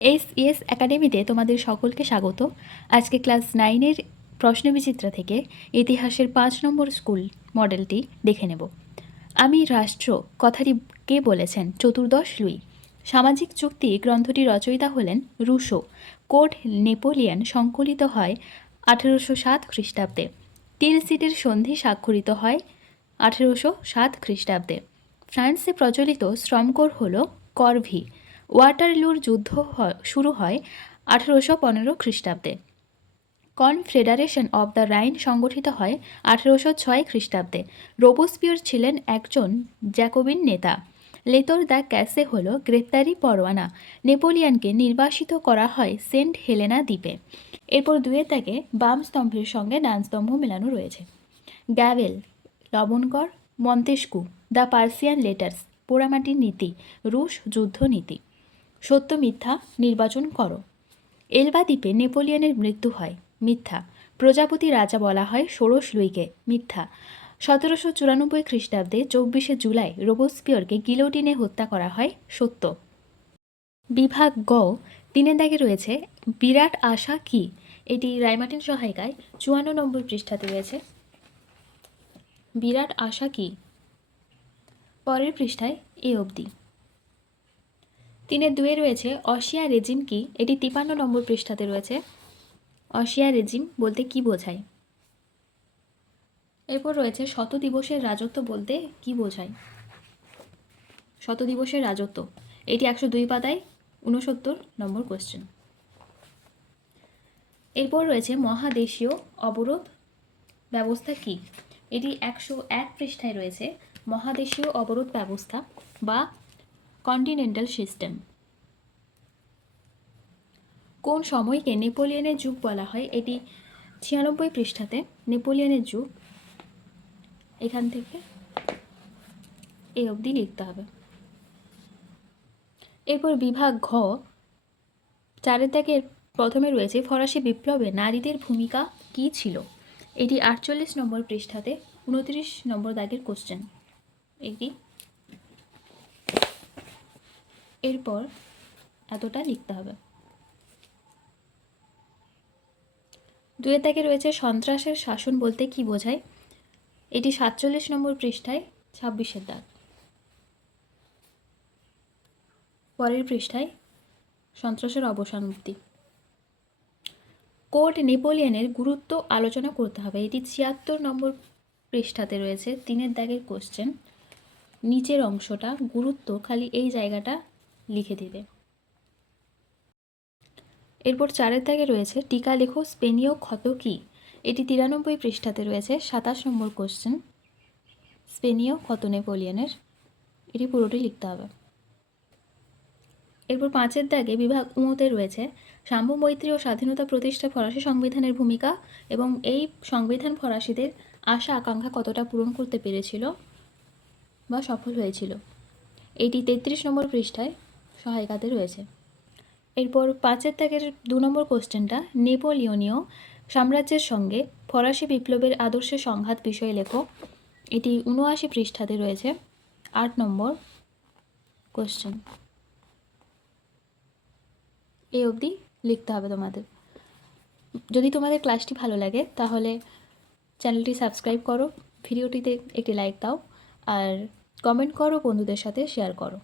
SES একাডেমিতে তোমাদের সকলকে স্বাগত। আজকে ক্লাস 9-এর প্রশ্নবিচিত্রা থেকে ইতিহাসের 5 নম্বর স্কুল মডেলটি দেখে নেব। আমি রাষ্ট্র কথাটি কে বলেছেন? চতুর্দশ লুই। সামাজিক চুক্তি গ্রন্থটি রচয়িতা হলেন রুশো। কোড নেপোলিয়ন সংকলিত হয় 1807 খ্রিস্টাব্দে। টিলসিটের সন্ধি স্বাক্ষরিত হয় 1807 খ্রিস্টাব্দে। ফ্রান্সে প্রচলিত শ্রমকর হল করভি। ওয়াটারলুর যুদ্ধ শুরু হয় 1815 খ্রিস্টাব্দে। কনফেডারেশন অব দ্য রাইন সংগঠিত হয় 1806 খ্রিস্টাব্দে। রোবোস্পিয়ার ছিলেন একজন জ্যাকোবিন নেতা। লেতর দ্য ক্যাসে হল গ্রেপ্তারি পরোয়ানা। নেপোলিয়নকে নির্বাসিত করা হয় সেন্ট হেলেনা দ্বীপে। এরপর দুয়ে তাকে বাম স্তম্ভের সঙ্গে ডান স্তম্ভ মেলানো রয়েছে। গ্যাভেল, লবণকর, মন্তেস্কু, দ্য পার্সিয়ান লেটার্স, পোড়ামাটির নীতি, রুশ যুদ্ধ নীতি। সত্য মিথ্যা নির্বাচন করো। এলবা দ্বীপে নেপোলিয়নের মৃত্যু হয়, মিথ্যা। প্রজাপতি রাজা বলা হয় ষোড়শ লুইকে, মিথ্যা। 1794 খ্রিস্টাব্দে 24শে জুলাই রোবোস্পিয়রকে গিলোটিনে হত্যা করা হয়, সত্য। বিভাগ গ 3 দাগে রয়েছে বিরাট আশা কি? এটি রায়মার্টিন সহায়িকায় 54 নম্বর পৃষ্ঠাতে রয়েছে। বিরাট আশা কি? পরের পৃষ্ঠায় এ অবধি। 3-2 রয়েছে অসিয়া রেজিম কি? এটি 53 নম্বর পৃষ্ঠাতে রয়েছে। অসিয়া রেজিম বলতে কি বোঝায়? এরপর রয়েছে শত দিবসের রাজত্ব বলতে কি বোঝায়? শত দিবসের রাজত্ব, এটি 102 পাতায় 69 নম্বর কোশ্চেন। এরপর রয়েছে মহাদেশীয় অবরোধ ব্যবস্থা কি? এটি 101 পৃষ্ঠায় রয়েছে। মহাদেশীয় অবরোধ ব্যবস্থা বা কন্টিনেন্টাল সিস্টেম। কোন সময়কে নেপোলিয়নের যুগ বলা হয়? এটি 96 পৃষ্ঠাতে নেপোলিয়নের যুগ। এখান থেকে এই অবধি লিখতে হবে। এরপর বিভাগ ঘ 4 দাগে প্রথমে রয়েছে ফরাসি বিপ্লবে নারীদের ভূমিকা কি ছিল? এটি 48 নম্বর পৃষ্ঠাতে 29 নম্বর দাগের কোশ্চেন। এটি এরপর এতটা লিখতে হবে। 2 দাগে রয়েছে সন্ত্রাসের শাসন বলতে কি বোঝায়? এটি 47 নম্বর পৃষ্ঠায় 26-এর দাগ। পরের পৃষ্ঠায় সন্ত্রাসের অবসান অবধি। কোড নেপোলিয়নের গুরুত্ব আলোচনা করতে হবে। এটি 76 নম্বর পৃষ্ঠাতে রয়েছে। 3 দাগের কোশ্চেন। নিচের অংশটা গুরুত্ব খালি এই জায়গাটা লিখে দিবে। এরপর 4 দাগে রয়েছে টিকা লেখো স্পেনীয় ক্ষত কি? এটি 93 পৃষ্ঠাতে রয়েছে। 27 নম্বর কোশ্চেন। স্পেনীয় ক্ষত নেপোলিয়নের, এটি পুরোটাই লিখতে হবে। এরপর 5 দাগে বিভাগ উঁতে রয়েছে সাম্য মৈত্রী ও স্বাধীনতা প্রতিষ্ঠা ফরাসি সংবিধানের ভূমিকা এবং এই সংবিধান ফরাসিদের আশা আকাঙ্ক্ষা কতটা পূরণ করতে পেরেছিল বা সফল হয়েছিল। এটি 33 নম্বর পৃষ্ঠায় সহায়িকাতে রয়েছে। এরপর 5 দাগের 2 নম্বর কোশ্চেনটা নেপোলিয়নীয় সাম্রাজ্যের সঙ্গে ফরাসি বিপ্লবের আদর্শের সংঘাত বিষয়ে লেখো। এটি 79 পৃষ্ঠাতে রয়েছে। 8 নম্বর কোশ্চেন। এই অবধি লিখতে হবে তোমাদের। যদি তোমাদের ক্লাসটি ভালো লাগে তাহলে চ্যানেলটি সাবস্ক্রাইব করো, ভিডিওটিতে একটি লাইক দাও আর কমেন্ট করো, বন্ধুদের সাথে শেয়ার করো।